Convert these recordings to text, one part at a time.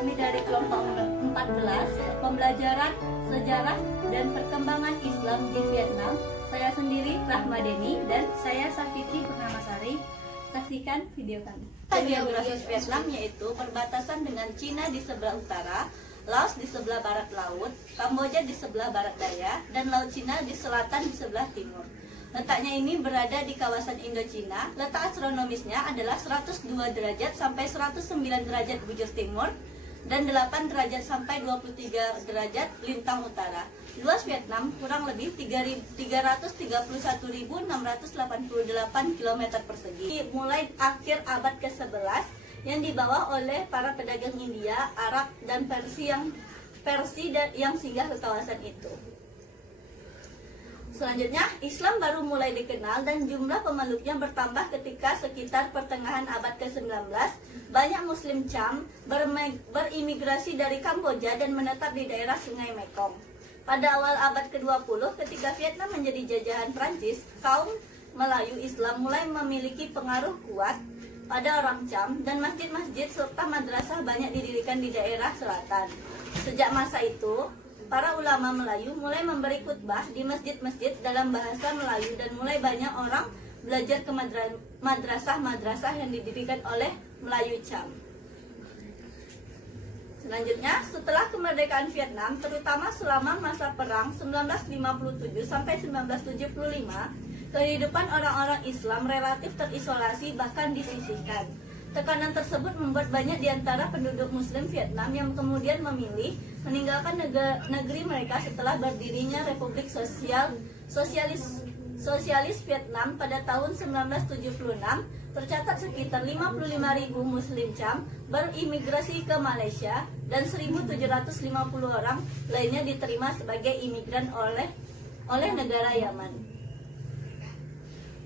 kami dari kelompok 14, pembelajaran sejarah dan perkembangan Islam di Vietnam. Saya sendiri Rahmadeni dan saya Safitri Purnamasari. Saksikan video kami. Geografis Vietnam yaitu perbatasan dengan Cina di sebelah utara, Laos di sebelah barat laut, Kamboja di sebelah barat daya, dan Laut Cina di selatan di sebelah timur. Letaknya ini berada di kawasan Indochina. Letak astronomisnya adalah 102 derajat sampai 109 derajat bujur timur dan 8 derajat sampai 23 derajat lintang utara. Luas Vietnam kurang lebih 331.688 km persegi. Mulai akhir abad ke-11 yang dibawa oleh para pedagang India, Arab, dan Persia yang singgah ke kawasan itu. Selanjutnya, Islam baru mulai dikenal dan jumlah pemeluknya bertambah ketika sekitar pertengahan abad ke-19, banyak Muslim Cham berimigrasi dari Kamboja dan menetap di daerah Sungai Mekong. Pada awal abad ke-20, ketika Vietnam menjadi jajahan Prancis, kaum Melayu Islam mulai memiliki pengaruh kuat pada orang Cham dan masjid-masjid serta madrasah banyak didirikan di daerah selatan. Sejak masa itu, para ulama Melayu mulai memberi khutbah di masjid-masjid dalam bahasa Melayu dan mulai banyak orang belajar ke madrasah-madrasah yang didirikan oleh Melayu Cham. Selanjutnya, setelah kemerdekaan Vietnam, terutama selama masa perang 1957 sampai 1975, kehidupan orang-orang Islam relatif terisolasi bahkan disisihkan. Tekanan tersebut membuat banyak di antara penduduk Muslim Vietnam yang kemudian memilih meninggalkan negeri mereka setelah berdirinya Republik Sosialis Vietnam pada tahun 1976. Tercatat sekitar 55.000 Muslim Cham berimigrasi ke Malaysia dan 1.750 orang lainnya diterima sebagai imigran oleh negara Yaman.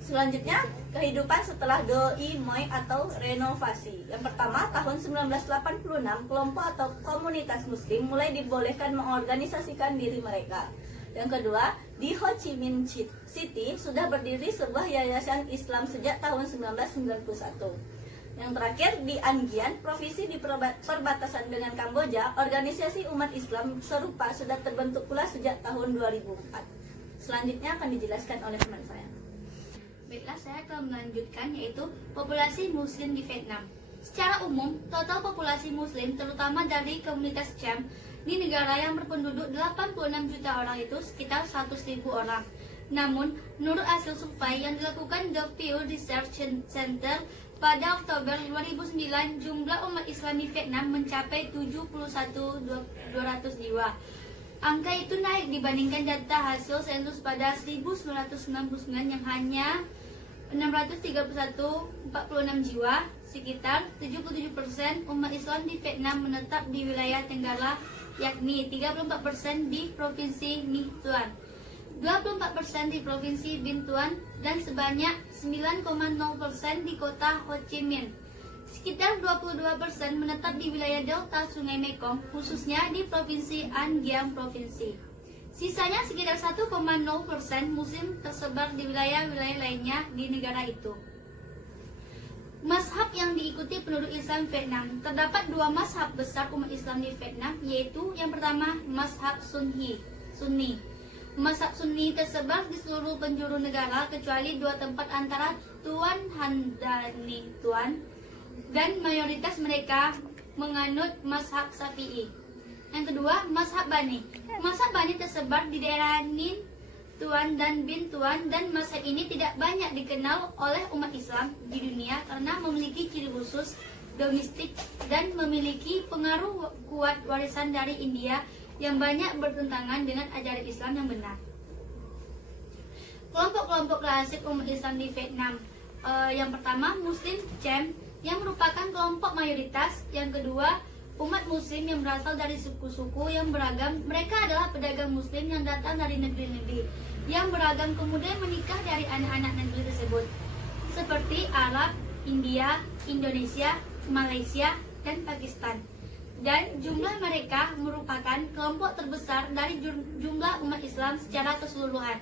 Selanjutnya, kehidupan setelah Doi Moi atau renovasi. Yang pertama, tahun 1986, kelompok atau komunitas muslim mulai dibolehkan mengorganisasikan diri mereka. Yang kedua, di Ho Chi Minh City sudah berdiri sebuah yayasan Islam sejak tahun 1991. Yang terakhir, di An Giang, provinsi di perbatasan dengan Kamboja, organisasi umat Islam serupa sudah terbentuk pula sejak tahun 2004. Selanjutnya akan dijelaskan oleh teman saya. Baiklah, saya akan melanjutkan yaitu populasi muslim di Vietnam. Secara umum, total populasi muslim terutama dari komunitas Cham di negara yang berpenduduk 86 juta orang itu sekitar 100.000 orang. Namun, menurut hasil survei yang dilakukan The Pew Research Center pada Oktober 2009, jumlah umat Islam di Vietnam mencapai 71.200 jiwa. Angka itu naik dibandingkan data hasil sensus pada 1999 yang hanya 631.046 jiwa. Sekitar 77% umat Islam di Vietnam menetap di wilayah Tenggara, yakni 34% di Provinsi Nhi Thuan, 24% di Provinsi Binh Thuan, dan sebanyak 9,0% di kota Ho Chi Minh. Sekitar 22% menetap di wilayah delta Sungai Mekong, khususnya di Provinsi An Giang Provinsi. Sisanya sekitar 1,0% Muslim tersebar di wilayah-wilayah lainnya di negara itu. Mazhab yang diikuti penduduk Islam Vietnam. Terdapat dua mazhab besar umat Islam di Vietnam, yaitu yang pertama mazhab Sunni. Mazhab Sunni tersebar di seluruh penjuru negara kecuali dua tempat antara Tuan Han dan Nhi Thuan, dan mayoritas mereka menganut mazhab Syafi'i. Yang kedua, mazhab Bani. Mazhab Bani tersebar di daerah Nhi Thuan dan Binh Thuan, dan mazhab ini tidak banyak dikenal oleh umat Islam di dunia karena memiliki ciri khusus domestik dan memiliki pengaruh kuat warisan dari India yang banyak bertentangan dengan ajaran Islam yang benar. Kelompok-kelompok klasik umat Islam di Vietnam. Yang pertama, Muslim Cham yang merupakan kelompok mayoritas. Yang kedua, umat muslim yang berasal dari suku-suku yang beragam. Mereka adalah pedagang muslim yang datang dari negeri-negeri yang beragam kemudian menikah dari anak-anak negeri tersebut, seperti Arab, India, Indonesia, Malaysia, dan Pakistan. Dan jumlah mereka merupakan kelompok terbesar dari jumlah umat Islam secara keseluruhan.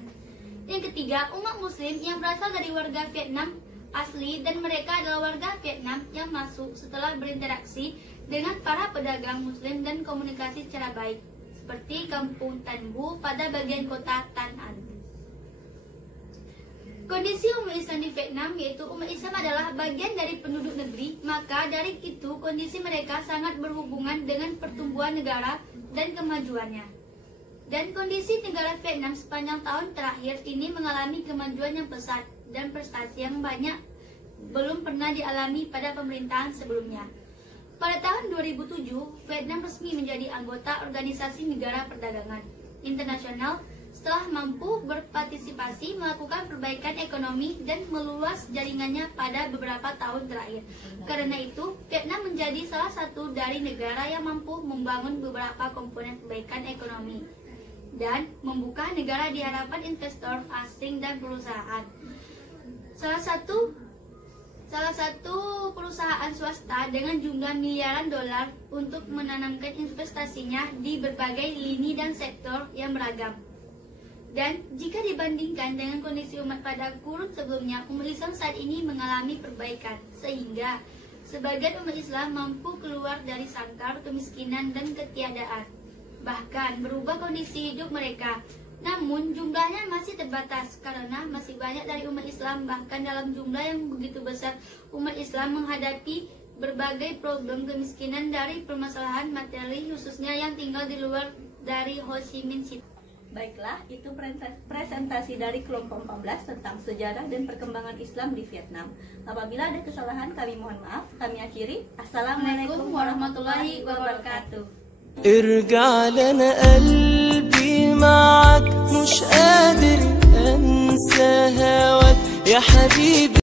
Yang ketiga, umat muslim yang berasal dari warga Vietnam asli dan mereka adalah warga Vietnam yang masuk setelah berinteraksi dengan para pedagang Muslim dan komunikasi secara baik, seperti Kampung Tan Bu pada bagian kota Tan An. Kondisi umat Islam di Vietnam yaitu umat Islam adalah bagian dari penduduk negeri, maka dari itu kondisi mereka sangat berhubungan dengan pertumbuhan negara dan kemajuannya. Dan kondisi negara Vietnam sepanjang tahun terakhir ini mengalami kemajuan yang pesat dan prestasi yang banyak belum pernah dialami pada pemerintahan sebelumnya. Pada tahun 2007, Vietnam resmi menjadi anggota Organisasi Negara Perdagangan Internasional setelah mampu berpartisipasi melakukan perbaikan ekonomi dan meluas jaringannya pada beberapa tahun terakhir. Karena itu, Vietnam menjadi salah satu dari negara yang mampu membangun beberapa komponen perbaikan ekonomi dan membuka negara di hadapan investor asing dan perusahaan. Salah satu perusahaan swasta dengan jumlah miliaran dolar untuk menanamkan investasinya di berbagai lini dan sektor yang beragam. Dan jika dibandingkan dengan kondisi umat pada kurun sebelumnya, umat Islam saat ini mengalami perbaikan, sehingga sebagian umat Islam mampu keluar dari sangkar kemiskinan dan ketiadaan, bahkan berubah kondisi hidup mereka. Namun jumlahnya masih terbatas karena masih banyak dari umat Islam, bahkan dalam jumlah yang begitu besar, umat Islam menghadapi berbagai problem kemiskinan dari permasalahan materi, khususnya yang tinggal di luar dari Ho Chi Minh City. Baiklah, itu presentasi dari kelompok 14 tentang sejarah dan perkembangan Islam di Vietnam. Apabila ada kesalahan, kami mohon maaf. Kami akhiri. Assalamualaikum warahmatullahi wabarakatuh. ارجع لنا قلبي معك مش قادر انسى هواك يا حبيبي.